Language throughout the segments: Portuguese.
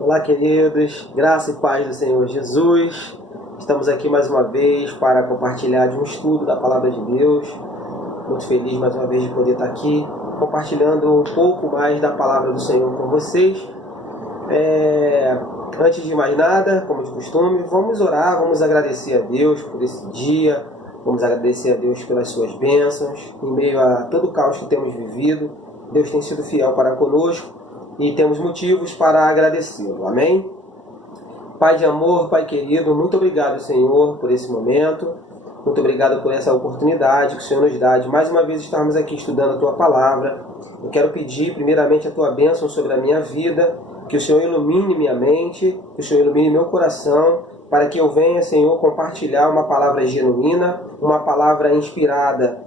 Olá, queridos, graça e paz do Senhor Jesus. Estamos aqui mais uma vez para compartilhar de um estudo da Palavra de Deus. Muito feliz mais uma vez de poder estar aqui compartilhando um pouco mais da Palavra do Senhor com vocês. Antes de mais nada, como de costume, vamos orar, vamos agradecer a Deus por esse dia, vamos agradecer a Deus pelas suas bênçãos. Em meio a todo o caos que temos vivido, Deus tem sido fiel para conosco e temos motivos para agradecê-lo. Amém? Pai de amor, Pai querido, muito obrigado, Senhor, por esse momento. Muito obrigado por essa oportunidade que o Senhor nos dá de mais uma vez estarmos aqui estudando a Tua Palavra. Eu quero pedir primeiramente a Tua bênção sobre a minha vida, que o Senhor ilumine minha mente, que o Senhor ilumine meu coração, para que eu venha, Senhor, compartilhar uma palavra genuína, uma palavra inspirada,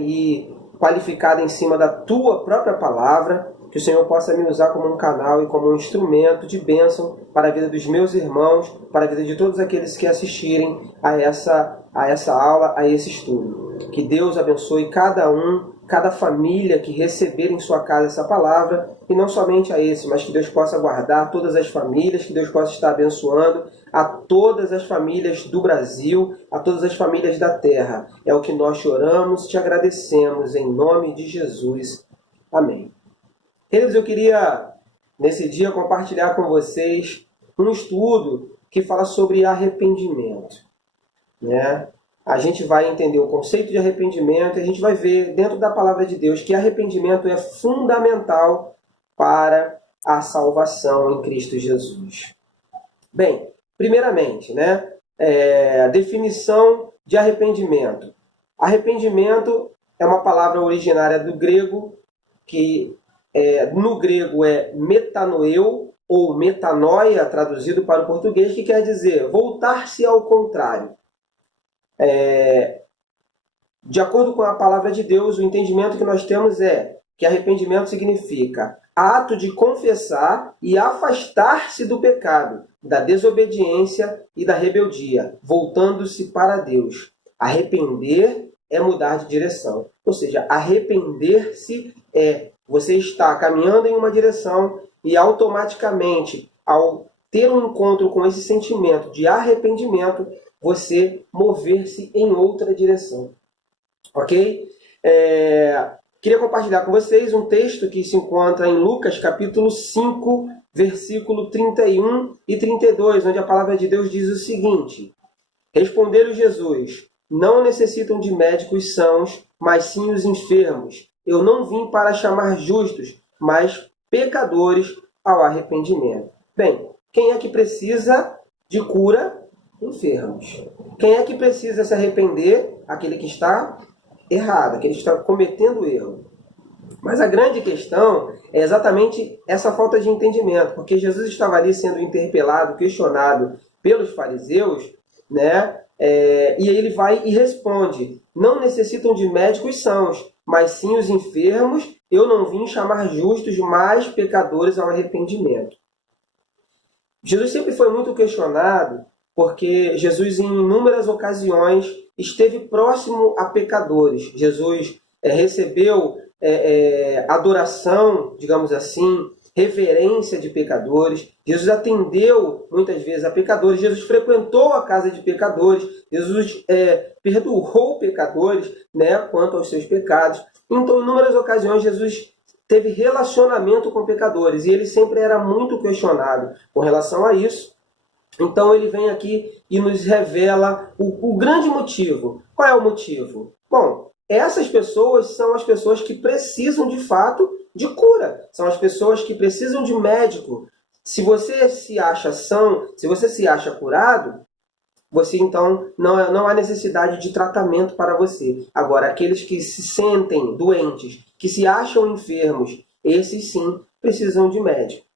e qualificada em cima da Tua própria palavra, que o Senhor possa me usar como um canal e como um instrumento de bênção para a vida dos meus irmãos, para a vida de todos aqueles que assistirem a essa aula, a esse estudo. Que Deus abençoe cada família que receber em sua casa essa palavra, e não somente a esse, mas que Deus possa guardar todas as famílias, que Deus possa estar abençoando a todas as famílias do Brasil, a todas as famílias da terra. É o que nós choramos, te agradecemos, em nome de Jesus. Amém. Queridos, eu queria, nesse dia, compartilhar com vocês um estudo que fala sobre arrependimento. A gente vai entender o conceito de arrependimento e a gente vai ver dentro da palavra de Deus que arrependimento é fundamental para a salvação em Cristo Jesus. Bem, primeiramente, a definição de arrependimento. Arrependimento é uma palavra originária do grego que no grego é metanoeu, ou metanoia, traduzido para o português, que quer dizer voltar-se ao contrário. De acordo com a palavra de Deus, o entendimento que nós temos é que arrependimento significa ato de confessar e afastar-se do pecado, da desobediência e da rebeldia, voltando-se para Deus. Arrepender é mudar de direção. Ou seja, arrepender-se é você está caminhando em uma direção e automaticamente, ao ter um encontro com esse sentimento de arrependimento, você mover-se em outra direção. Ok? Queria compartilhar com vocês um texto que se encontra em Lucas, capítulo 5, versículo 31 e 32, onde a palavra de Deus diz o seguinte: Respondeu Jesus: Não necessitam de médicos sãos, mas sim os enfermos. Eu não vim para chamar justos, mas pecadores ao arrependimento. Bem, quem é que precisa de cura? Enfermos. Quem é que precisa se arrepender? Aquele que está errado, aquele que está cometendo erro. Mas a grande questão é exatamente essa falta de entendimento, porque Jesus estava ali sendo interpelado, questionado pelos fariseus, e ele vai e responde: Não necessitam de médicos sãos, mas sim os enfermos. Eu não vim chamar justos, mas pecadores ao arrependimento. Jesus sempre foi muito questionado, porque Jesus, em inúmeras ocasiões, esteve próximo a pecadores. Jesus recebeu adoração, digamos assim, reverência de pecadores. Jesus atendeu muitas vezes a pecadores. Jesus frequentou a casa de pecadores. Jesus perdoou pecadores, quanto aos seus pecados. Então, em inúmeras ocasiões, Jesus teve relacionamento com pecadores e ele sempre era muito questionado com relação a isso. Então, ele vem aqui e nos revela o grande motivo. Qual é o motivo? Bom, essas pessoas são as pessoas que precisam, de fato, de cura. São as pessoas que precisam de médico. Se você se acha são, se você se acha curado, você então não há necessidade de tratamento para você. Agora, aqueles que se sentem doentes, que se acham enfermos, esses sim precisam de médico.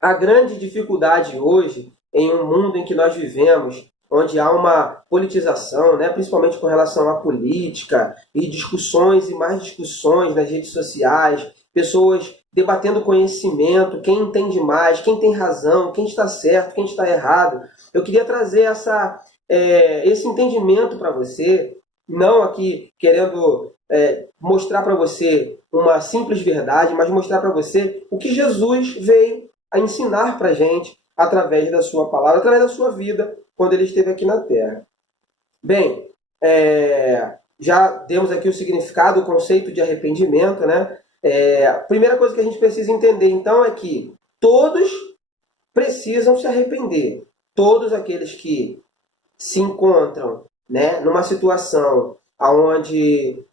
A grande dificuldade hoje, em um mundo em que nós vivemos, onde há uma politização, principalmente com relação à política, e discussões e mais discussões nas redes sociais, pessoas debatendo conhecimento, quem entende mais, quem tem razão, quem está certo, quem está errado. Eu queria trazer esse entendimento para você, não aqui querendo mostrar para você uma simples verdade, mas mostrar para você o que Jesus veio a ensinar para a gente através da sua palavra, através da sua vida, quando ele esteve aqui na Terra. Bem, já demos aqui o significado, o conceito de arrependimento, né? A primeira coisa que a gente precisa entender, então, é que todos precisam se arrepender. Todos aqueles que se encontram, né, numa situação onde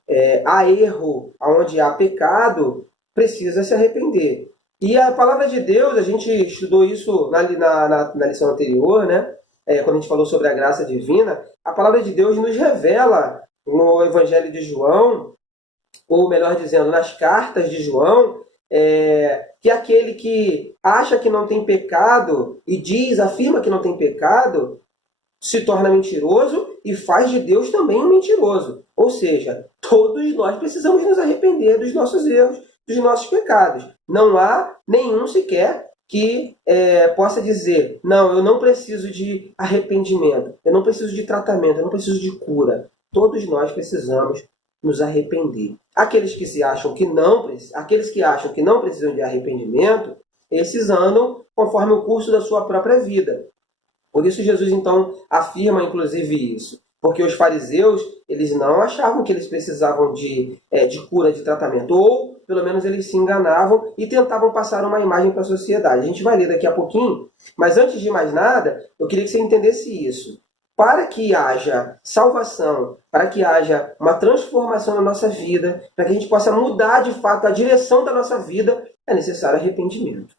há erro, onde há pecado, precisa se arrepender. E a palavra de Deus, a gente estudou isso na lição anterior, né? Quando a gente falou sobre a graça divina, a palavra de Deus nos revela no Evangelho de João, ou melhor dizendo, nas cartas de João, que aquele que acha que não tem pecado e afirma que não tem pecado, se torna mentiroso e faz de Deus também um mentiroso. Ou seja, todos nós precisamos nos arrepender dos nossos erros, dos nossos pecados. Não há nenhum sequer que possa dizer, não, eu não preciso de arrependimento, eu não preciso de tratamento, eu não preciso de cura. Todos nós precisamos nos arrepender. Aqueles que acham que não precisam de arrependimento, esses andam conforme o curso da sua própria vida. Por isso Jesus, então, afirma, inclusive, isso. Porque os fariseus, eles não achavam que eles precisavam de cura, de tratamento. Ou, pelo menos, eles se enganavam e tentavam passar uma imagem para a sociedade. A gente vai ler daqui a pouquinho. Mas, antes de mais nada, eu queria que você entendesse isso. Para que haja salvação, para que haja uma transformação na nossa vida, para que a gente possa mudar, de fato, a direção da nossa vida, é necessário arrependimento.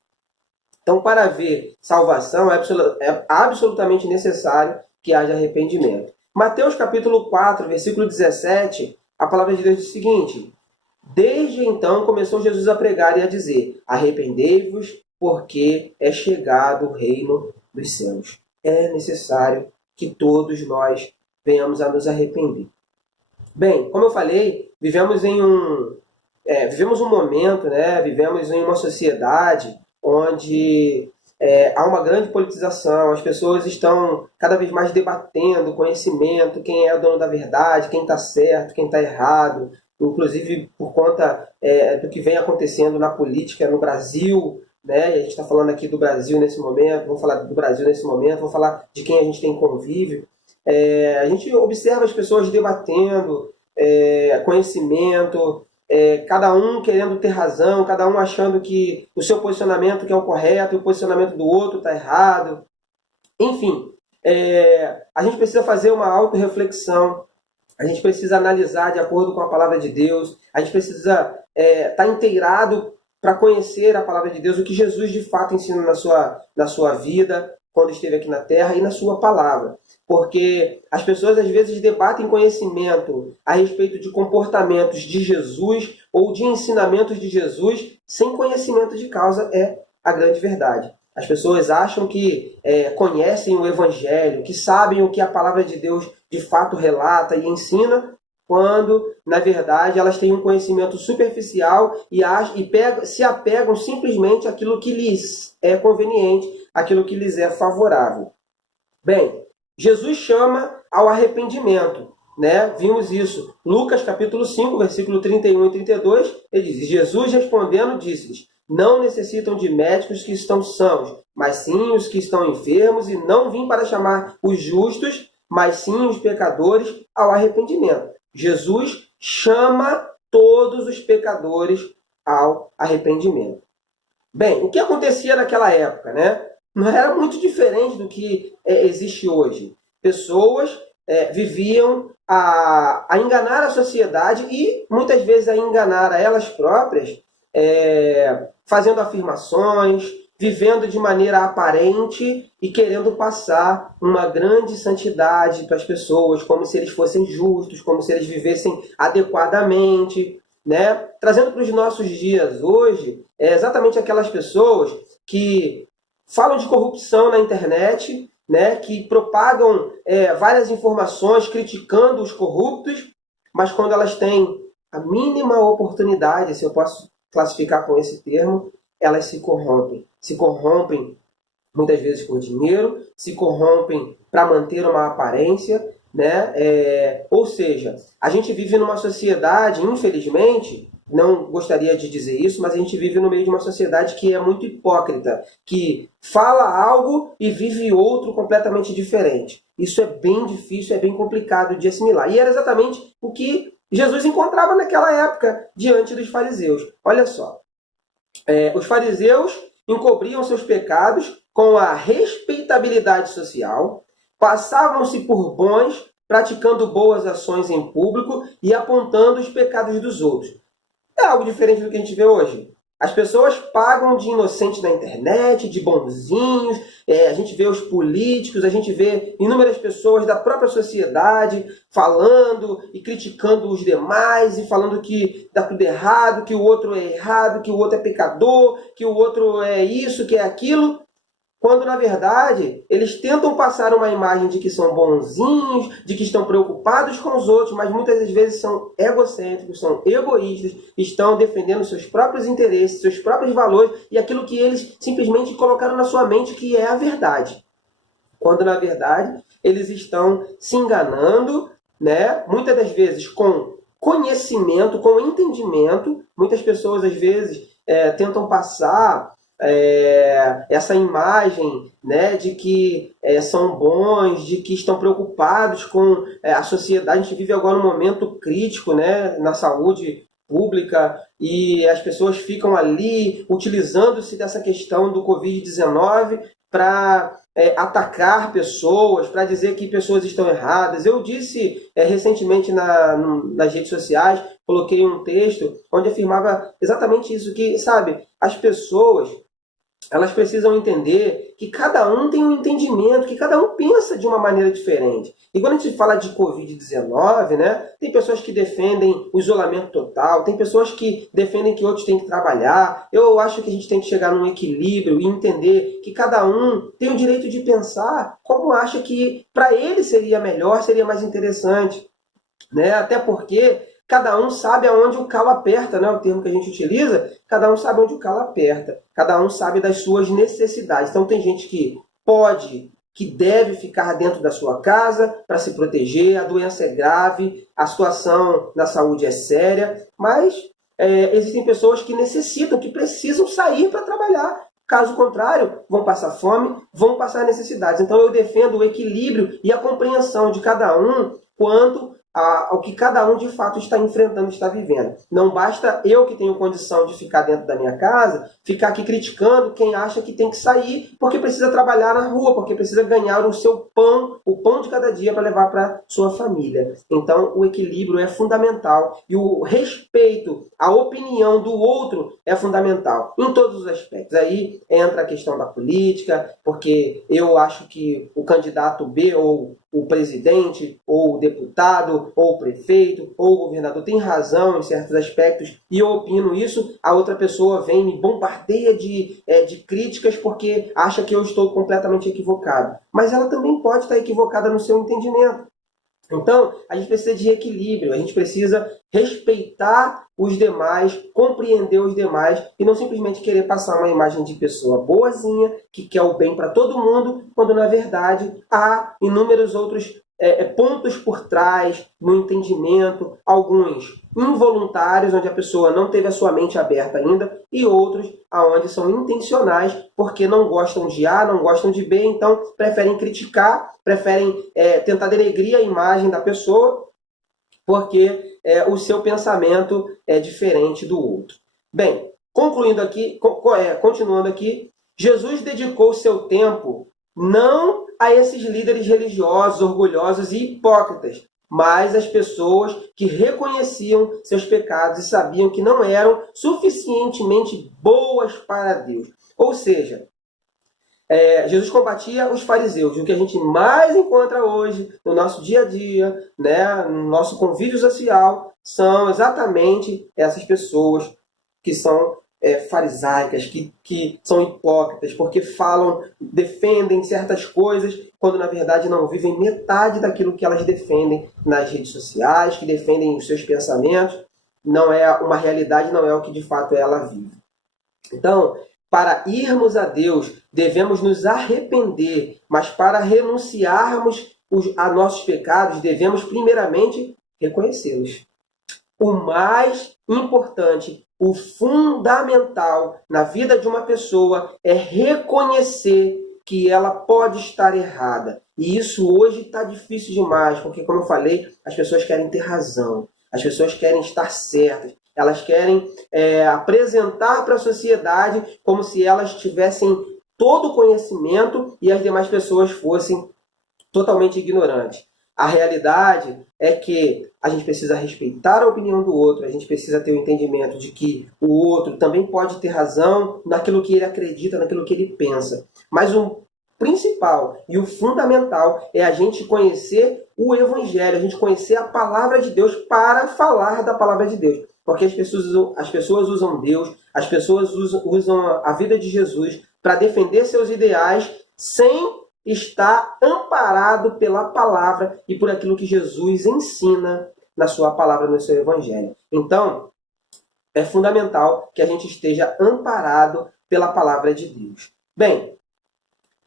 Então, para haver salvação, é absolutamente necessário que haja arrependimento. Mateus capítulo 4, versículo 17, a palavra de Deus diz o seguinte: desde então começou Jesus a pregar e a dizer, arrependei-vos, porque é chegado o reino dos céus. É necessário que todos nós venhamos a nos arrepender. Bem, como eu falei, vivemos um momento, né? Vivemos em uma sociedade onde há uma grande politização, as pessoas estão cada vez mais debatendo conhecimento, quem é o dono da verdade, quem está certo, quem está errado, inclusive por conta do que vem acontecendo na política no Brasil, né? E a gente está falando aqui do Brasil nesse momento, vamos falar do Brasil nesse momento, vamos falar de quem a gente tem convívio. A gente observa as pessoas debatendo conhecimento, cada um querendo ter razão, cada um achando que o seu posicionamento que é o correto e o posicionamento do outro está errado. Enfim, a gente precisa fazer uma autorreflexão, a gente precisa analisar de acordo com a palavra de Deus, a gente precisa estar inteirado para conhecer a palavra de Deus, o que Jesus de fato ensina na sua vida, quando esteve aqui na Terra, e na sua palavra. Porque as pessoas às vezes debatem conhecimento a respeito de comportamentos de Jesus ou de ensinamentos de Jesus sem conhecimento de causa, é a grande verdade. As pessoas acham que conhecem o Evangelho, que sabem o que a palavra de Deus de fato relata e ensina, quando, na verdade, elas têm um conhecimento superficial e se apegam simplesmente àquilo que lhes é conveniente, àquilo que lhes é favorável. Bem, Jesus chama ao arrependimento, né? Vimos isso. Lucas capítulo 5, versículo 31 e 32, ele diz, Jesus respondendo disse-lhes, não necessitam de médicos que estão sãos, mas sim os que estão enfermos, e não vim para chamar os justos, mas sim os pecadores ao arrependimento. Jesus chama todos os pecadores ao arrependimento. Bem, o que acontecia naquela época, né? Não era muito diferente do que existe hoje. Pessoas viviam a enganar a sociedade e muitas vezes a enganar a elas próprias, fazendo afirmações, vivendo de maneira aparente e querendo passar uma grande santidade para as pessoas, como se eles fossem justos, como se eles vivessem adequadamente, né? Trazendo para os nossos dias hoje, exatamente aquelas pessoas que falam de corrupção na internet, né? Que propagam várias informações criticando os corruptos, mas quando elas têm a mínima oportunidade, se eu posso classificar com esse termo, elas se corrompem. Se corrompem muitas vezes por dinheiro, se corrompem para manter uma aparência, né? Ou seja, a gente vive numa sociedade, infelizmente, não gostaria de dizer isso, mas a gente vive no meio de uma sociedade que é muito hipócrita, que fala algo e vive outro completamente diferente. Isso é bem difícil, é bem complicado de assimilar. E era exatamente o que Jesus encontrava naquela época diante dos fariseus. Olha só, os fariseus encobriam seus pecados com a respeitabilidade social, passavam-se por bons, praticando boas ações em público e apontando os pecados dos outros. É algo diferente do que a gente vê hoje. As pessoas pagam de inocentes na internet, de bonzinhos, a gente vê os políticos, a gente vê inúmeras pessoas da própria sociedade falando e criticando os demais e falando que dá tudo errado, que o outro é errado, que o outro é pecador, que o outro é isso, que é aquilo. Quando, na verdade, eles tentam passar uma imagem de que são bonzinhos, de que estão preocupados com os outros, mas muitas das vezes são egocêntricos, são egoístas, estão defendendo seus próprios interesses, seus próprios valores e aquilo que eles simplesmente colocaram na sua mente que é a verdade. Quando, na verdade, eles estão se enganando, né? Muitas das vezes com conhecimento, com entendimento. Muitas pessoas, às vezes, tentam passar essa imagem, né, de que são bons, de que estão preocupados com a sociedade. A gente vive agora um momento crítico, né, na saúde pública e as pessoas ficam ali utilizando-se dessa questão do Covid-19 para atacar pessoas, para dizer que pessoas estão erradas. Eu disse recentemente nas redes sociais, coloquei um texto onde afirmava exatamente isso, que, sabe, as pessoas elas precisam entender que cada um tem um entendimento, que cada um pensa de uma maneira diferente. E quando a gente fala de Covid-19, né, tem pessoas que defendem o isolamento total, tem pessoas que defendem que outros têm que trabalhar. Eu acho que a gente tem que chegar num equilíbrio e entender que cada um tem o direito de pensar como acha que para ele seria melhor, seria mais interessante, né? Até porque cada um sabe aonde o calo aperta, né? O termo que a gente utiliza, cada um sabe onde o calo aperta, cada um sabe das suas necessidades. Então tem gente que pode, que deve ficar dentro da sua casa para se proteger, a doença é grave, a situação na saúde é séria, mas existem pessoas que necessitam, que precisam sair para trabalhar. Caso contrário, vão passar fome, vão passar necessidades. Então eu defendo o equilíbrio e a compreensão de cada um quanto ao que cada um de fato está enfrentando, está vivendo. Não basta eu, que tenho condição de ficar dentro da minha casa, ficar aqui criticando quem acha que tem que sair porque precisa trabalhar na rua, porque precisa ganhar o seu pão, o pão de cada dia para levar para sua família. Então o equilíbrio é fundamental e o respeito à opinião do outro é fundamental em todos os aspectos. Aí entra a questão da política, porque eu acho que o candidato B ou o presidente, ou o deputado, ou o prefeito, ou o governador tem razão em certos aspectos e eu opino isso, a outra pessoa vem e me bombardeia de críticas porque acha que eu estou completamente equivocado. Mas ela também pode estar equivocada no seu entendimento. Então, a gente precisa de equilíbrio, a gente precisa respeitar os demais, compreender os demais e não simplesmente querer passar uma imagem de pessoa boazinha, que quer o bem para todo mundo, quando na verdade há inúmeros outros pontos por trás no entendimento, alguns involuntários, onde a pessoa não teve a sua mente aberta ainda, e outros onde são intencionais, porque não gostam de A, não gostam de B, então preferem criticar, preferem tentar denegrir a imagem da pessoa, porque o seu pensamento é diferente do outro. Bem, concluindo aqui, continuando aqui, Jesus dedicou seu tempo não a esses líderes religiosos, orgulhosos e hipócritas, mas às pessoas que reconheciam seus pecados e sabiam que não eram suficientemente boas para Deus. Ou seja, Jesus combatia os fariseus. E o que a gente mais encontra hoje no nosso dia a dia, né, no nosso convívio social, são exatamente essas pessoas que são farisaicas, que são hipócritas, porque falam, defendem certas coisas, quando na verdade não vivem metade daquilo que elas defendem nas redes sociais, que defendem os seus pensamentos. Não é uma realidade, não é o que de fato ela vive. Então, para irmos a Deus, devemos nos arrepender, mas para renunciarmos a nossos pecados, devemos primeiramente reconhecê-los. o mais importante, o fundamental na vida de uma pessoa é reconhecer que ela pode estar errada. E isso hoje está difícil demais, porque, como eu falei, as pessoas querem ter razão, as pessoas querem estar certas, elas querem apresentar para a sociedade como se elas tivessem todo o conhecimento e as demais pessoas fossem totalmente ignorantes. A realidade é que a gente precisa respeitar a opinião do outro, a gente precisa ter o entendimento de que o outro também pode ter razão naquilo que ele acredita, naquilo que ele pensa. Mas o principal e o fundamental é a gente conhecer o Evangelho, a gente conhecer a palavra de Deus para falar da palavra de Deus. Porque as pessoas usam Deus, as pessoas usam a vida de Jesus para defender seus ideais sem estar amparado pela palavra e por aquilo que Jesus ensina na sua palavra, no seu Evangelho. Então, é fundamental que a gente esteja amparado pela palavra de Deus. Bem,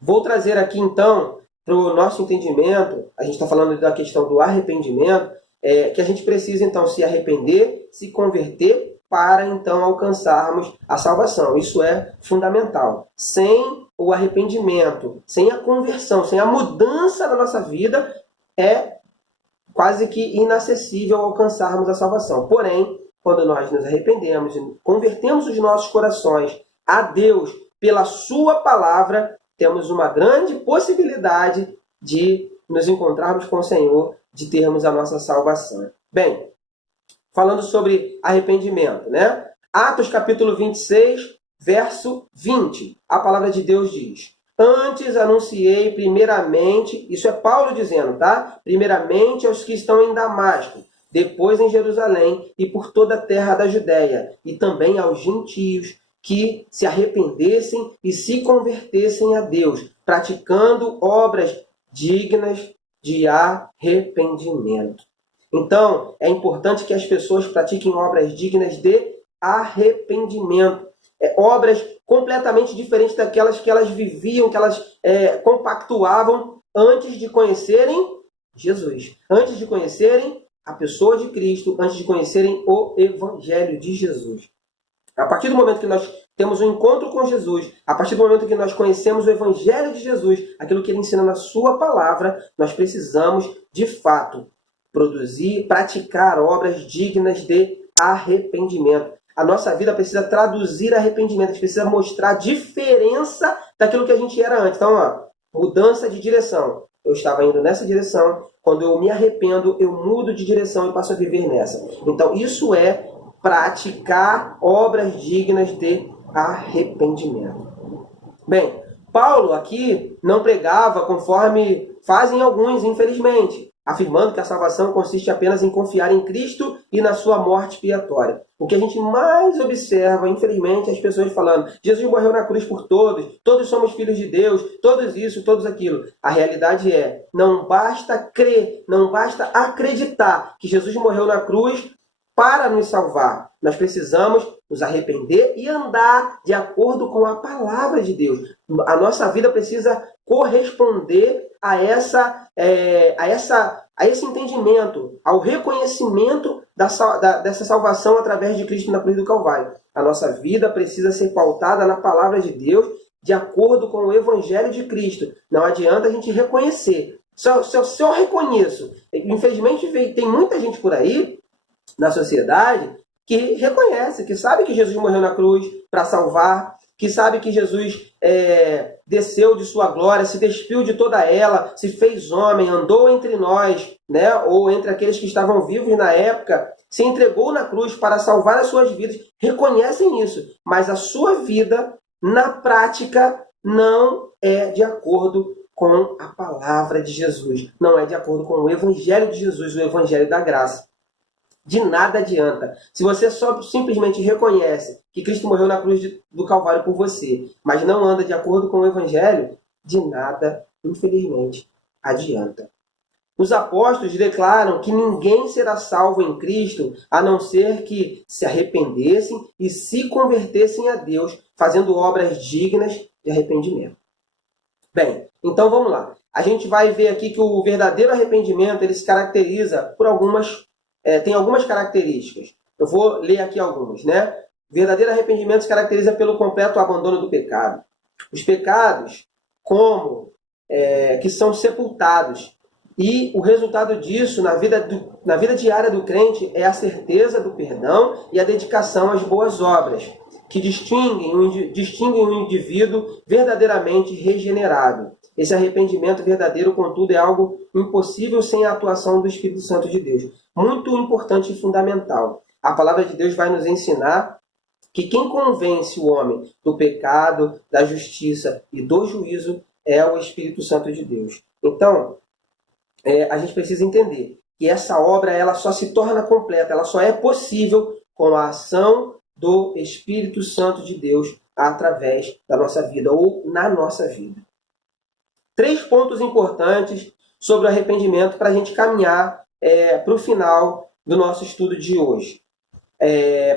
vou trazer aqui então para o nosso entendimento, a gente está falando da questão do arrependimento, que a gente precisa então se arrepender, se converter para então alcançarmos a salvação. Isso é fundamental. Sem o arrependimento, sem a conversão, sem a mudança na nossa vida, é quase que inacessível alcançarmos a salvação. Porém, quando nós nos arrependemos e convertemos os nossos corações a Deus pela sua palavra, temos uma grande possibilidade de nos encontrarmos com o Senhor, de termos a nossa salvação. Bem, falando sobre arrependimento, né? Atos capítulo 26, verso 20. A palavra de Deus diz: Antes anunciei primeiramente, isso é Paulo dizendo, tá? Primeiramente aos que estão em Damasco, depois em Jerusalém e por toda a terra da Judéia, e também aos gentios que se arrependessem e se convertessem a Deus, praticando obras dignas de arrependimento. Então, é importante que as pessoas pratiquem obras dignas de arrependimento. Obras completamente diferentes daquelas que elas viviam, que elas compactuavam antes de conhecerem Jesus. Antes de conhecerem a pessoa de Cristo, antes de conhecerem o Evangelho de Jesus. A partir do momento que nós temos um encontro com Jesus, a partir do momento que nós conhecemos o Evangelho de Jesus, aquilo que ele ensina na sua palavra, nós precisamos, de fato, produzir, praticar obras dignas de arrependimento. A nossa vida precisa traduzir arrependimento, a gente precisa mostrar a diferença daquilo que a gente era antes. Então, mudança de direção. Eu estava indo nessa direção, quando eu me arrependo, eu mudo de direção e passo a viver nessa. Então, isso é praticar obras dignas de arrependimento. Bem, Paulo aqui não pregava conforme fazem alguns, infelizmente, afirmando que a salvação consiste apenas em confiar em Cristo e na sua morte expiatória. O que a gente mais observa, infelizmente, é as pessoas falando: Jesus morreu na cruz por todos, todos somos filhos de Deus, todos isso, todos aquilo. A realidade é, não basta crer, não basta acreditar que Jesus morreu na cruz para nos salvar. Nós precisamos nos arrepender e andar de acordo com a palavra de Deus. A nossa vida precisa corresponder a esse entendimento, ao reconhecimento dessa salvação através de Cristo na cruz do Calvário. A nossa vida precisa ser pautada na palavra de Deus, de acordo com o Evangelho de Cristo. Não adianta a gente reconhecer. Se eu reconheço, infelizmente tem muita gente por aí, na sociedade, que reconhece, que sabe que Jesus morreu na cruz para salvar, que sabe que Jesus desceu de sua glória, se despiu de toda ela, se fez homem, andou entre nós, né? Ou entre aqueles que estavam vivos na época, se entregou na cruz para salvar as suas vidas, reconhecem isso, mas a sua vida, na prática, não é de acordo com a palavra de Jesus, não é de acordo com o Evangelho de Jesus, o Evangelho da graça. De nada adianta. Se você só simplesmente reconhece que Cristo morreu na cruz do Calvário por você, mas não anda de acordo com o Evangelho, de nada, infelizmente, adianta. Os apóstolos declaram que ninguém será salvo em Cristo a não ser que se arrependessem e se convertessem a Deus, fazendo obras dignas de arrependimento. Bem, então vamos lá. A gente vai ver aqui que o verdadeiro arrependimento ele se caracteriza por algumas tem algumas características. Eu vou ler aqui algumas, né? Verdadeiro arrependimento se caracteriza pelo completo abandono do pecado. Os pecados, que são sepultados. E o resultado disso na vida diária do crente é a certeza do perdão e a dedicação às boas obras, que distinguem um indivíduo verdadeiramente regenerado. Esse arrependimento verdadeiro, contudo, é algo impossível sem a atuação do Espírito Santo de Deus. Muito importante e fundamental. A palavra de Deus vai nos ensinar que quem convence o homem do pecado, da justiça e do juízo é o Espírito Santo de Deus. Então, a gente precisa entender que essa obra ela só se torna completa, ela só é possível com a ação do Espírito Santo de Deus através da nossa vida ou na nossa vida. 3 pontos importantes sobre o arrependimento para a gente caminhar para o final do nosso estudo de hoje.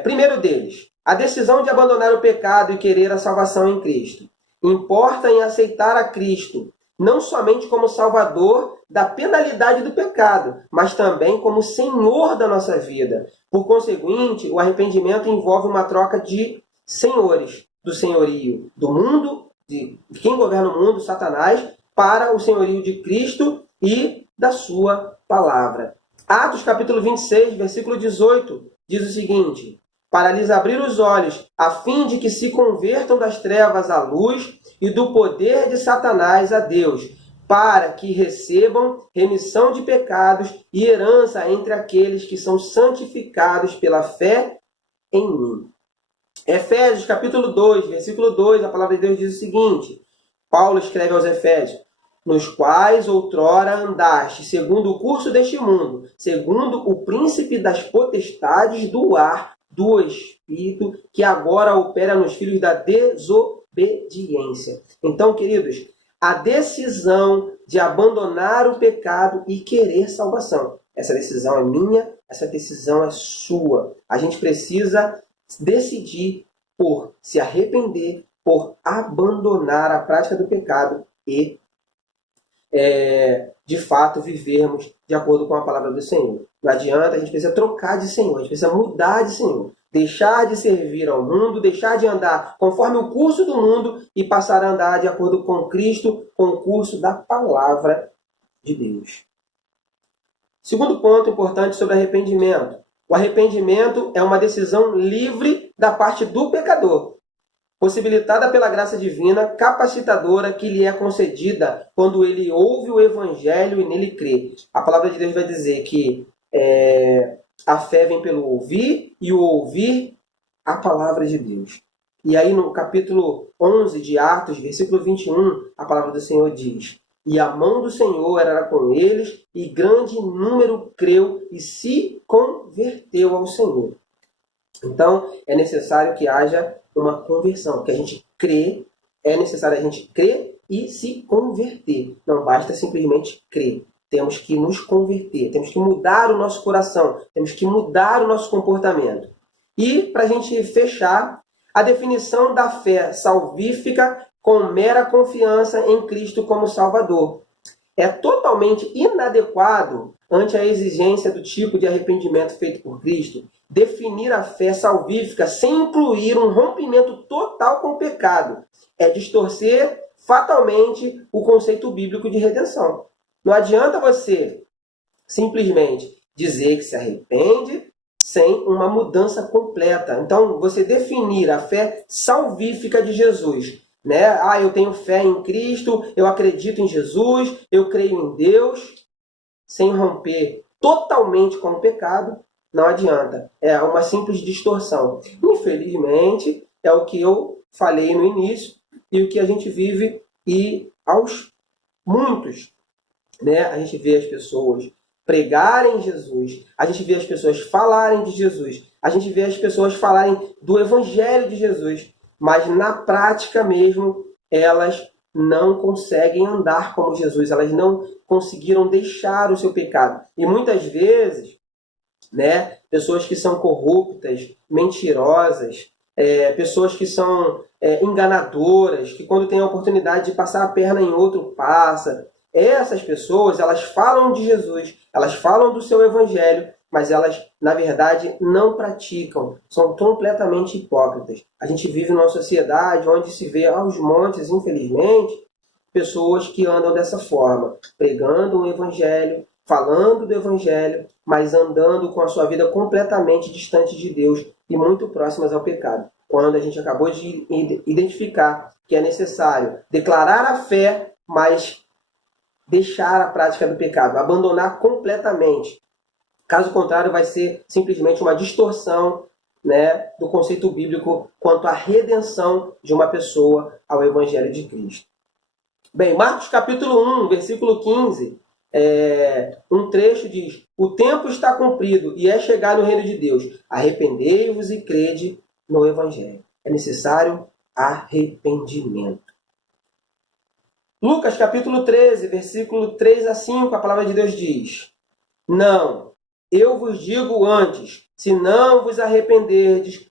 Primeiro deles, a decisão de abandonar o pecado e querer a salvação em Cristo. Importa em aceitar a Cristo, não somente como Salvador da penalidade do pecado, mas também como Senhor da nossa vida. Por conseguinte, o arrependimento envolve uma troca de senhores, do senhorio do mundo, de quem governa o mundo, Satanás, para o senhorio de Cristo e da sua palavra. Atos capítulo 26, versículo 18, diz o seguinte: para lhes abrir os olhos, a fim de que se convertam das trevas à luz e do poder de Satanás a Deus, para que recebam remissão de pecados e herança entre aqueles que são santificados pela fé em mim. Efésios capítulo 2, versículo 2, a palavra de Deus diz o seguinte: Paulo escreve aos Efésios: nos quais outrora andaste, segundo o curso deste mundo, segundo o príncipe das potestades do ar, do Espírito, que agora opera nos filhos da desobediência. Então, queridos, a decisão de abandonar o pecado e querer salvação. Essa decisão é minha, essa decisão é sua. A gente precisa decidir por se arrepender, por abandonar a prática do pecado e de fato vivermos de acordo com a palavra do Senhor. Não adianta, a gente precisa trocar de Senhor, a gente precisa mudar de Senhor, deixar de servir ao mundo, deixar de andar conforme o curso do mundo e passar a andar de acordo com Cristo, com o curso da palavra de Deus. Segundo ponto importante sobre arrependimento. O arrependimento é uma decisão livre da parte do pecador, possibilitada pela graça divina, capacitadora que lhe é concedida quando ele ouve o Evangelho e nele crê. A palavra de Deus vai dizer que a fé vem pelo ouvir e o ouvir a palavra de Deus. E aí no capítulo 11 de Atos, versículo 21, a palavra do Senhor diz: e a mão do Senhor era com eles, e grande número creu e se converteu ao Senhor. Então, é necessário que haja uma conversão, que a gente crê, é necessário a gente crer e se converter. Não basta simplesmente crer. Temos que nos converter, temos que mudar o nosso coração, temos que mudar o nosso comportamento. E, para a gente fechar, a definição da fé salvífica com mera confiança em Cristo como Salvador. É totalmente inadequado ante a exigência do tipo de arrependimento feito por Cristo definir a fé salvífica sem incluir um rompimento total com o pecado. É distorcer fatalmente o conceito bíblico de redenção. Não adianta você simplesmente dizer que se arrepende sem uma mudança completa. Então, você definir a fé salvífica de Jesus, né? Eu tenho fé em Cristo, eu acredito em Jesus, eu creio em Deus, sem romper totalmente com o pecado, não adianta. É uma simples distorção. Infelizmente, é o que eu falei no início e o que a gente vive e aos muitos, né? A gente vê as pessoas pregarem Jesus, a gente vê as pessoas falarem de Jesus, a gente vê as pessoas falarem do Evangelho de Jesus, mas na prática mesmo, elas não conseguem andar como Jesus, elas não conseguiram deixar o seu pecado. E muitas vezes, né, pessoas que são corruptas, mentirosas, pessoas que são enganadoras, que quando tem a oportunidade de passar a perna em outro, passa. Essas pessoas, elas falam de Jesus, elas falam do seu Evangelho, mas elas, na verdade, não praticam, são completamente hipócritas. A gente vive numa sociedade onde se vê aos montes, infelizmente, pessoas que andam dessa forma, pregando um evangelho, falando do evangelho, mas andando com a sua vida completamente distante de Deus e muito próximas ao pecado. Quando a gente acabou de identificar que é necessário declarar a fé, mas deixar a prática do pecado, abandonar completamente. Caso contrário, vai ser simplesmente uma distorção, né, do conceito bíblico quanto à redenção de uma pessoa ao Evangelho de Cristo. Bem, Marcos capítulo 1, versículo 15, um trecho diz: o tempo está cumprido e é chegado o reino de Deus. Arrependei-vos e crede no Evangelho. É necessário arrependimento. Lucas capítulo 13, versículo 3 a 5, a palavra de Deus diz: não, eu vos digo antes, se não vos arrependerdes,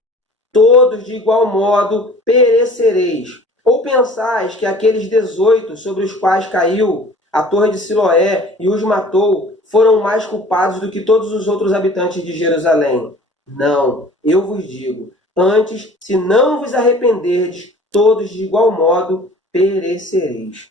todos de igual modo perecereis. Ou pensais que aqueles 18 sobre os quais caiu a torre de Siloé e os matou foram mais culpados do que todos os outros habitantes de Jerusalém? Não, eu vos digo, antes, se não vos arrependerdes, todos de igual modo perecereis.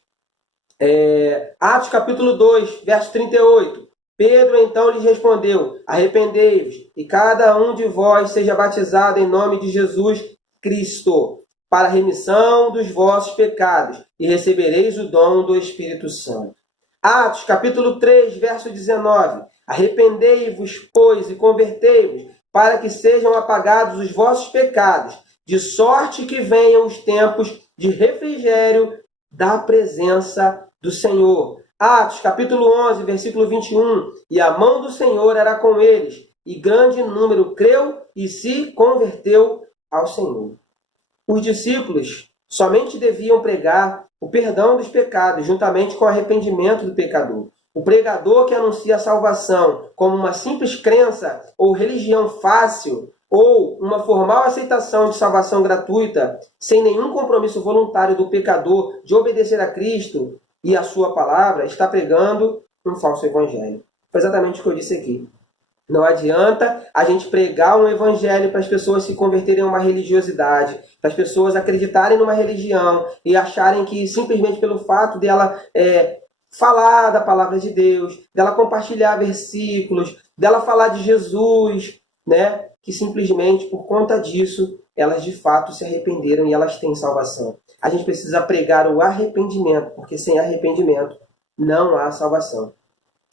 Atos capítulo 2, verso 38. Pedro então lhes respondeu: arrependei-vos, e cada um de vós seja batizado em nome de Jesus Cristo, para a remissão dos vossos pecados, e recebereis o dom do Espírito Santo. Atos capítulo 3, verso 19. Arrependei-vos, pois, e convertei-vos, para que sejam apagados os vossos pecados, de sorte que venham os tempos de refrigério da presença do Senhor. Atos capítulo 11, versículo 21. E a mão do Senhor era com eles, e grande número creu e se converteu ao Senhor. Os discípulos somente deviam pregar o perdão dos pecados, juntamente com o arrependimento do pecador. O pregador que anuncia a salvação como uma simples crença ou religião fácil, ou uma formal aceitação de salvação gratuita, sem nenhum compromisso voluntário do pecador de obedecer a Cristo e a sua palavra, está pregando um falso evangelho. Foi exatamente o que eu disse aqui. Não adianta a gente pregar um evangelho para as pessoas se converterem a uma religiosidade, para as pessoas acreditarem numa religião e acharem que simplesmente pelo fato dela falar da palavra de Deus, dela compartilhar versículos, dela falar de Jesus, né, que simplesmente por conta disso elas de fato se arrependeram e elas têm salvação. A gente precisa pregar o arrependimento, porque sem arrependimento não há salvação.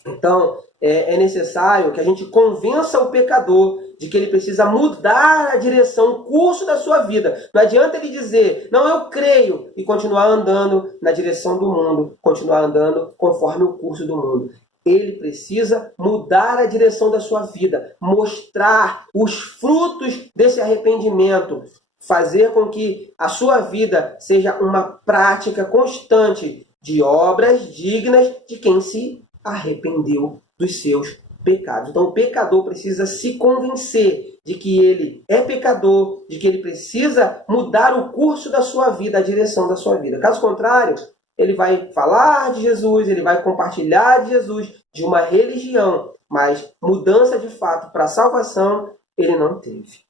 Então, é necessário que a gente convença o pecador de que ele precisa mudar a direção, o curso da sua vida. Não adianta ele dizer, não, eu creio, e continuar andando na direção do mundo, continuar andando conforme o curso do mundo. Ele precisa mudar a direção da sua vida, mostrar os frutos desse arrependimento, fazer com que a sua vida seja uma prática constante de obras dignas de quem se arrependeu dos seus pecados. Então o pecador precisa se convencer de que ele é pecador, de que ele precisa mudar o curso da sua vida, a direção da sua vida. Caso contrário, ele vai falar de Jesus, ele vai compartilhar de Jesus, de uma religião, mas mudança de fato para a salvação ele não teve.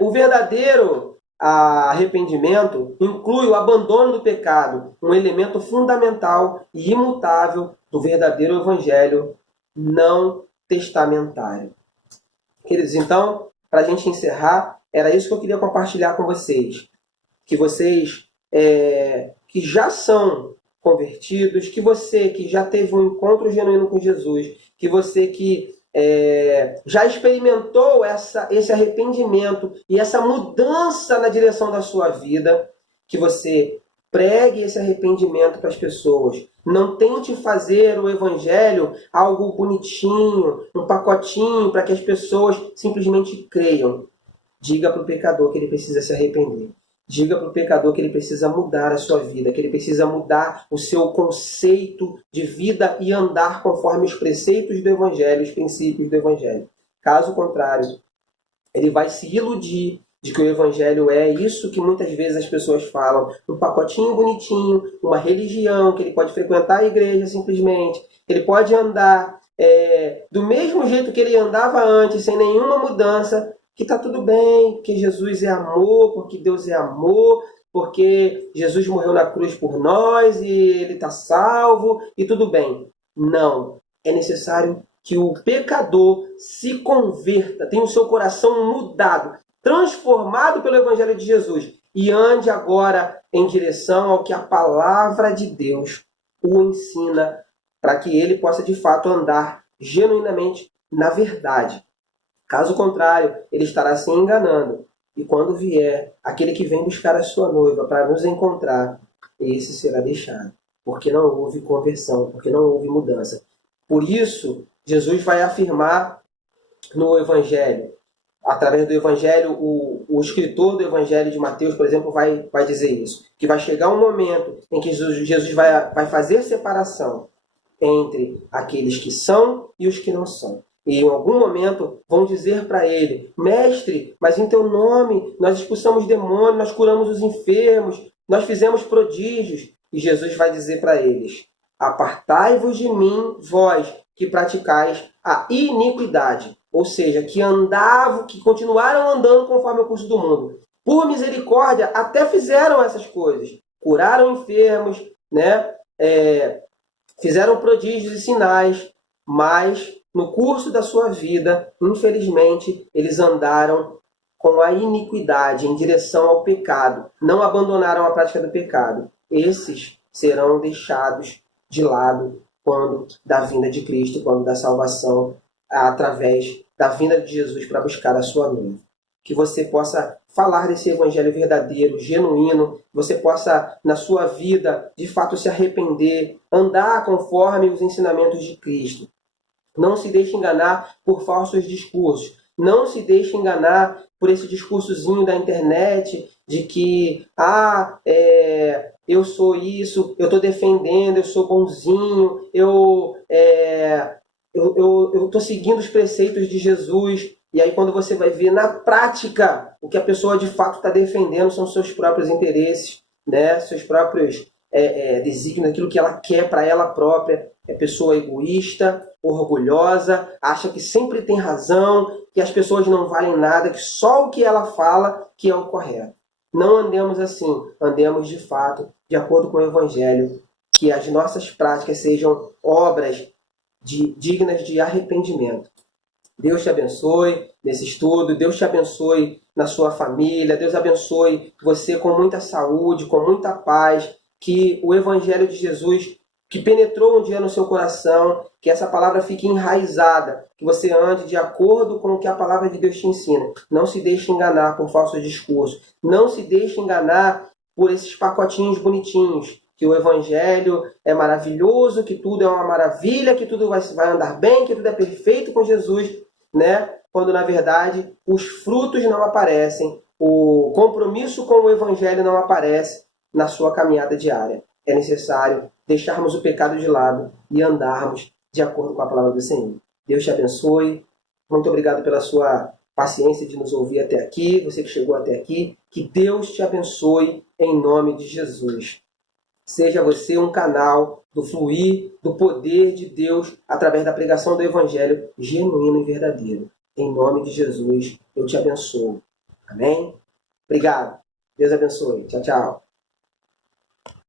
O verdadeiro arrependimento inclui o abandono do pecado, um elemento fundamental e imutável do verdadeiro evangelho não testamentário. Queridos, então, para a gente encerrar, era isso que eu queria compartilhar com vocês. Que vocês que já são convertidos, que você que já teve um encontro genuíno com Jesus, que você que já experimentou esse arrependimento e essa mudança na direção da sua vida, que você pregue esse arrependimento para as pessoas. Não tente fazer o evangelho algo bonitinho, um pacotinho para que as pessoas simplesmente creiam. Diga para o pecador que ele precisa se arrepender. Diga para o pecador que ele precisa mudar a sua vida, que ele precisa mudar o seu conceito de vida e andar conforme os preceitos do Evangelho, os princípios do Evangelho. Caso contrário, ele vai se iludir de que o Evangelho é isso que muitas vezes as pessoas falam, um pacotinho bonitinho, uma religião, que ele pode frequentar a igreja simplesmente, ele pode andar do mesmo jeito que ele andava antes, sem nenhuma mudança, que está tudo bem, porque Jesus é amor, porque Deus é amor, porque Jesus morreu na cruz por nós e ele está salvo e tudo bem. Não. É necessário que o pecador se converta, tenha o seu coração mudado, transformado pelo Evangelho de Jesus e ande agora em direção ao que a palavra de Deus o ensina, para que ele possa de fato andar genuinamente na verdade. Caso contrário, ele estará se enganando. E quando vier aquele que vem buscar a sua noiva para nos encontrar, esse será deixado. Porque não houve conversão, porque não houve mudança. Por isso, Jesus vai afirmar no Evangelho, através do Evangelho, o escritor do Evangelho de Mateus, por exemplo, vai dizer isso. Que vai chegar um momento em que Jesus vai fazer separação entre aqueles que são e os que não são. E em algum momento vão dizer para ele: Mestre, mas em teu nome nós expulsamos demônios, nós curamos os enfermos, nós fizemos prodígios. E Jesus vai dizer para eles: Apartai-vos de mim, vós que praticais a iniquidade. Ou seja, que continuaram andando conforme o curso do mundo. Por misericórdia, até fizeram essas coisas. Curaram enfermos, né? Fizeram prodígios e sinais, mas no curso da sua vida, infelizmente, eles andaram com a iniquidade em direção ao pecado, não abandonaram a prática do pecado. Esses serão deixados de lado quando da vinda de Cristo, quando da salvação, através da vinda de Jesus para buscar a sua noiva. Que você possa falar desse evangelho verdadeiro, genuíno, você possa, na sua vida, de fato se arrepender, andar conforme os ensinamentos de Cristo. Não se deixe enganar por falsos discursos. Não se deixe enganar por esse discursozinho da internet de que eu sou isso, eu estou defendendo, eu sou bonzinho, eu estou seguindo os preceitos de Jesus. E aí quando você vai ver na prática o que a pessoa de fato está defendendo são seus próprios interesses, né? Seus próprios desígnios, aquilo que ela quer para ela própria. É pessoa egoísta, orgulhosa, acha que sempre tem razão, que as pessoas não valem nada, que só o que ela fala que é o correto. Não andemos assim, andemos de fato de acordo com o Evangelho, que as nossas práticas sejam obras dignas de arrependimento. Deus te abençoe nesse estudo, Deus te abençoe na sua família, Deus abençoe você com muita saúde, com muita paz, que o Evangelho de Jesus, que penetrou um dia no seu coração, que essa palavra fique enraizada, que você ande de acordo com o que a palavra de Deus te ensina. Não se deixe enganar por falsos discursos, não se deixe enganar por esses pacotinhos bonitinhos, que o Evangelho é maravilhoso, que tudo é uma maravilha, que tudo vai andar bem, que tudo é perfeito com Jesus, né? Quando na verdade os frutos não aparecem, o compromisso com o Evangelho não aparece na sua caminhada diária. É necessário deixarmos o pecado de lado e andarmos de acordo com a palavra do Senhor. Deus te abençoe. Muito obrigado pela sua paciência de nos ouvir até aqui, você que chegou até aqui. Que Deus te abençoe em nome de Jesus. Seja você um canal do fluir do poder de Deus através da pregação do Evangelho genuíno e verdadeiro. Em nome de Jesus, eu te abençoo. Amém? Obrigado. Deus abençoe. Tchau, tchau.